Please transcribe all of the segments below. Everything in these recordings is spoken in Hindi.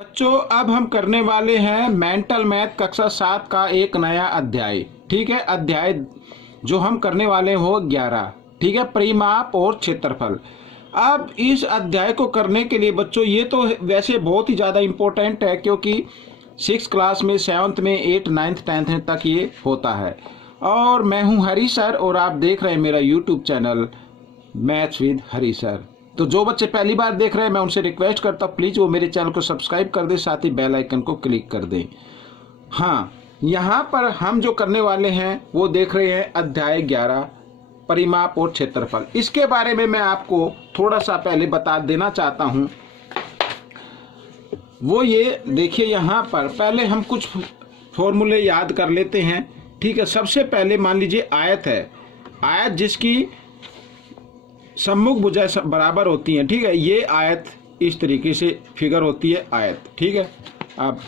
बच्चों अब हम करने वाले हैं मेंटल मैथ कक्षा 7 का एक नया अध्याय। ठीक है, अध्याय जो हम करने वाले हो 11। ठीक है, परिमाप और क्षेत्रफल। अब इस अध्याय को करने के लिए बच्चों ये तो वैसे बहुत ही ज़्यादा इम्पोर्टेंट है, क्योंकि 6 क्लास में 7th में 8 9th 10th तक ये होता है। और मैं हूँ हरी सर और आप देख रहे हैं मेरा YouTube channel maths with Hari sir. तो जो बच्चे पहली बार देख रहे हैं मैं उनसे रिक्वेस्ट करता हूँ प्लीज़ वो मेरे चैनल को सब्सक्राइब कर दें, साथ ही बेल आइकन को क्लिक कर दें। हाँ, यहाँ पर हम जो करने वाले हैं वो देख रहे हैं अध्याय 11 परिमाप और क्षेत्रफल। इसके बारे में मैं आपको थोड़ा सा पहले बता देना चाहता हूँ। वो ये देखिए, यहाँ पर पहले हम कुछ फॉर्मूले याद कर लेते हैं। ठीक है, सबसे पहले मान लीजिए आयत है, आयत जिसकी सम्मुख भुजाएं बराबर होती हैं। ठीक है, ये आयत इस तरीके से फिगर होती है आयत। ठीक है, अब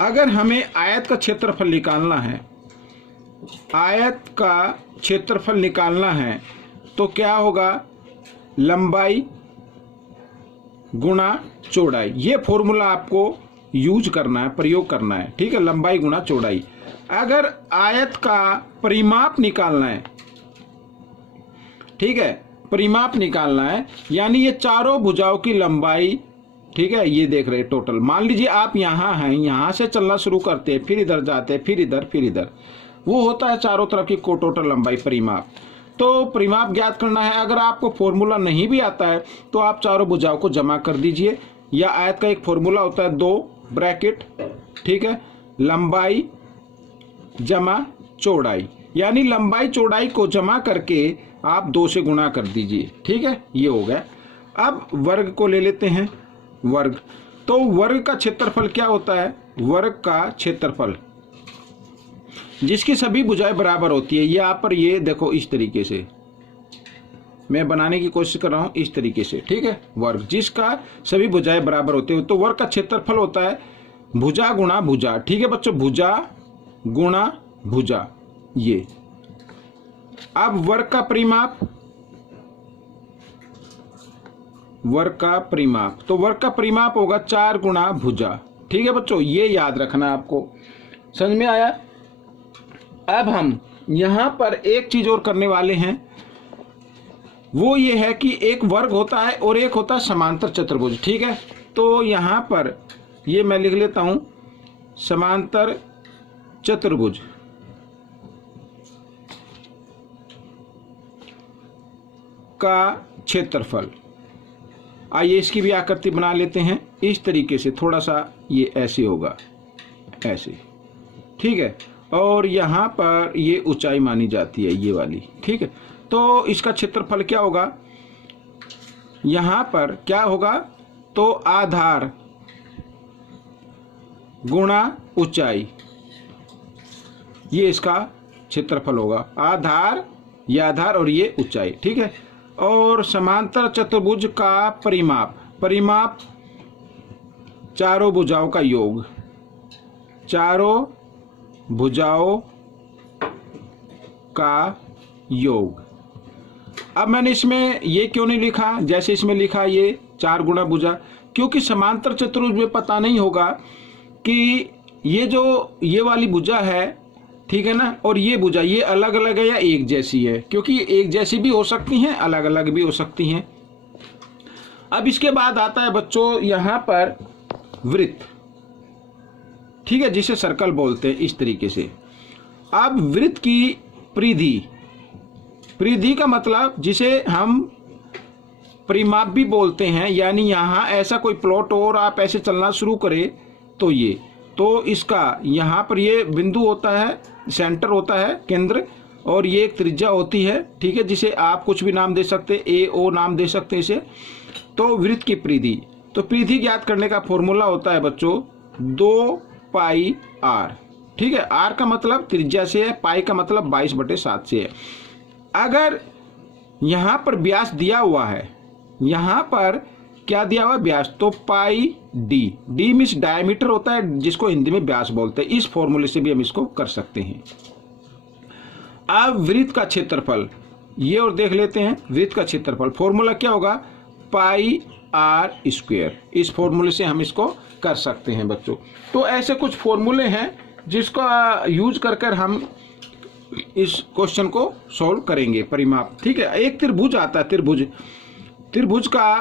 अगर हमें आयत का क्षेत्रफल निकालना है, आयत का क्षेत्रफल निकालना है तो क्या होगा, लंबाई गुणा चौड़ाई। ये फॉर्मूला आपको यूज करना है, प्रयोग करना है। ठीक है, लंबाई गुणा चौड़ाई। अगर आयत का परिमाप निकालना है, ठीक है, परिमाप निकालना है यानी ये चारों भुजाओं की लंबाई। ठीक है, ये देख रहे हैं टोटल। मान लीजिए आप यहाँ हैं, यहाँ से चलना शुरू करते हैं, फिर इधर जाते हैं, फिर इधर, फिर इधर, वो होता है चारों तरफ की टोटल लंबाई परिमाप। तो परिमाप ज्ञात करना है। अगर आपको फॉर्मूला नहीं भी आता है तो आप चारों भुजाओं को जमा कर दीजिए, या आयत का एक फॉर्मूला होता है 2 ब्रैकेट, ठीक है, लंबाई जमा चौड़ाई, यानी लंबाई चौड़ाई को जमा करके आप 2 से गुणा कर दीजिए। ठीक है, ये हो गया। अब वर्ग को ले लेते हैं, वर्ग। तो वर्ग का क्षेत्रफल क्या होता है, वर्ग का क्षेत्रफल जिसकी सभी भुजाएं बराबर होती है। यहाँ पर ये देखो इस तरीके से मैं बनाने की कोशिश कर रहा हूँ, इस तरीके से। ठीक है, वर्ग जिसका सभी भुजाएं बराबर होती है, तो वर्ग का क्षेत्रफल होता है भुजा गुणा भुजा। ठीक है बच्चों, भुजा गुणा भुजा ये। अब वर्ग का परिमाप, वर्ग का परिमाप, तो वर्ग का परिमाप होगा 4 गुणा भुजा। ठीक है बच्चों, ये याद रखना आपको। समझ में आया। अब हम यहां पर एक चीज और करने वाले हैं, वो ये है कि एक वर्ग होता है और एक होता है समांतर चतुर्भुज। ठीक है, तो यहां पर ये मैं लिख लेता हूं, समांतर चतुर्भुज का क्षेत्रफल। आइए इसकी भी आकृति बना लेते हैं इस तरीके से, थोड़ा सा ये ऐसे होगा, ऐसे। ठीक है, और यहाँ पर ये ऊंचाई मानी जाती है, ये वाली। ठीक है, तो इसका क्षेत्रफल क्या होगा, यहाँ पर क्या होगा, तो आधार गुणा ऊंचाई, ये इसका क्षेत्रफल होगा। आधार, ये आधार और ये ऊंचाई। ठीक है, और समांतर चतुर्भुज का परिमाप, परिमाप चारों भुजाओं का योग, चारों भुजाओं का योग। अब मैंने इसमें ये क्यों नहीं लिखा जैसे इसमें लिखा ये 4 गुणा भुजा, क्योंकि समांतर चतुर्भुज में पता नहीं होगा कि ये जो ये वाली भुजा है, ठीक है ना, और ये भुजा ये अलग अलग है या एक जैसी है, क्योंकि एक जैसी भी हो सकती हैं, अलग अलग भी हो सकती हैं। अब इसके बाद आता है बच्चों यहाँ पर वृत्त। ठीक है, जिसे सर्कल बोलते हैं, इस तरीके से। अब वृत्त की परिधि, परिधि का मतलब जिसे हम परिमाप भी बोलते हैं, यानी यहाँ ऐसा कोई प्लॉट और आप ऐसे चलना शुरू करें तो ये, तो इसका यहाँ पर ये बिंदु होता है, सेंटर होता है, केंद्र, और ये एक त्रिज्या होती है। ठीक है, जिसे आप कुछ भी नाम दे सकते हैं, ए ओ नाम दे सकते हैं इसे। तो वृत्त की परिधि, तो परिधि ज्ञात करने का फॉर्मूला होता है बच्चों 2 पाई आर। ठीक है, आर का मतलब त्रिज्या से है, पाई का मतलब 22/7 से है। अगर यहाँ पर व्यास दिया हुआ है, यहाँ पर क्या दिया हुआ है, व्यास, तो पाई डी, डी मीन्स डायमीटर होता है, जिसको हिंदी में व्यास बोलते हैं। इस फॉर्मूले से भी हम इसको कर सकते हैं। अब वृत्त का क्षेत्रफल ये और देख लेते हैं। वृत्त का क्षेत्रफल फॉर्मूला क्या होगा, पाई आर स्क्वायर। इस फॉर्मूले से हम इसको कर सकते हैं बच्चों। तो ऐसे कुछ फॉर्मूले हैं जिसका यूज कर कर हम इस क्वेश्चन को सॉल्व करेंगे। परिमाप, ठीक है। एक त्रिभुज आता है, त्रिभुज का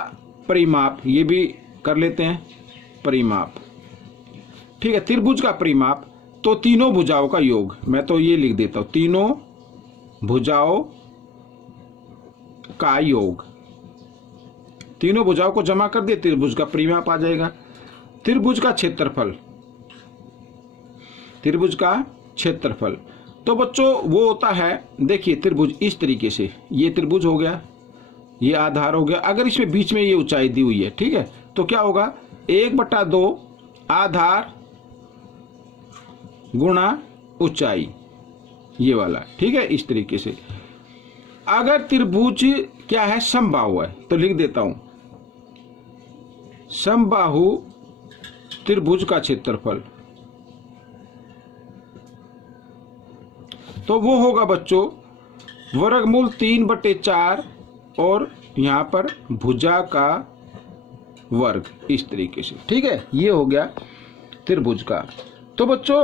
परिमाप, ये भी कर लेते हैं परिमाप, ठीक है। त्रिभुज का परिमाप तो तीनों भुजाओं का योग, मैं तो ये लिख देता हूं, तीनों भुजाओं का योग। तीनों भुजाओं को जमा कर दिए, त्रिभुज का परिमाप आ जाएगा। त्रिभुज का क्षेत्रफल, त्रिभुज का क्षेत्रफल तो बच्चों वो होता है, देखिए त्रिभुज इस तरीके से, ये त्रिभुज हो गया, ये आधार हो गया। अगर इसमें बीच में ये ऊंचाई दी हुई है, ठीक है, तो क्या होगा 1/2 आधार गुणा ऊंचाई, ये वाला, ठीक है, इस तरीके से। अगर त्रिभुज क्या है, समबाहु है, तो लिख देता हूं समबाहु त्रिभुज का क्षेत्रफल, तो वो होगा बच्चों वर्गमूल 3/4 और यहां पर भुजा का वर्ग, इस तरीके से, ठीक है। ये हो गया त्रिभुज का। तो बच्चों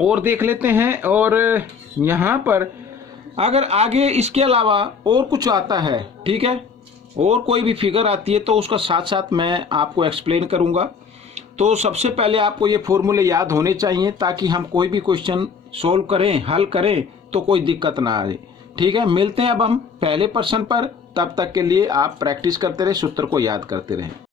और देख लेते हैं, और यहां पर अगर आगे इसके अलावा और कुछ आता है, ठीक है, और कोई भी फिगर आती है तो उसका साथ साथ मैं आपको एक्सप्लेन करूंगा। तो सबसे पहले आपको ये फॉर्मूले याद होने चाहिए ताकि हम कोई भी क्वेश्चन सोल्व करें, हल करें तो कोई दिक्कत ना आए, ठीक है। मिलते हैं अब हम पहले प्रश्न पर, तब तक के लिए आप प्रैक्टिस करते रहे, सूत्र को याद करते रहें।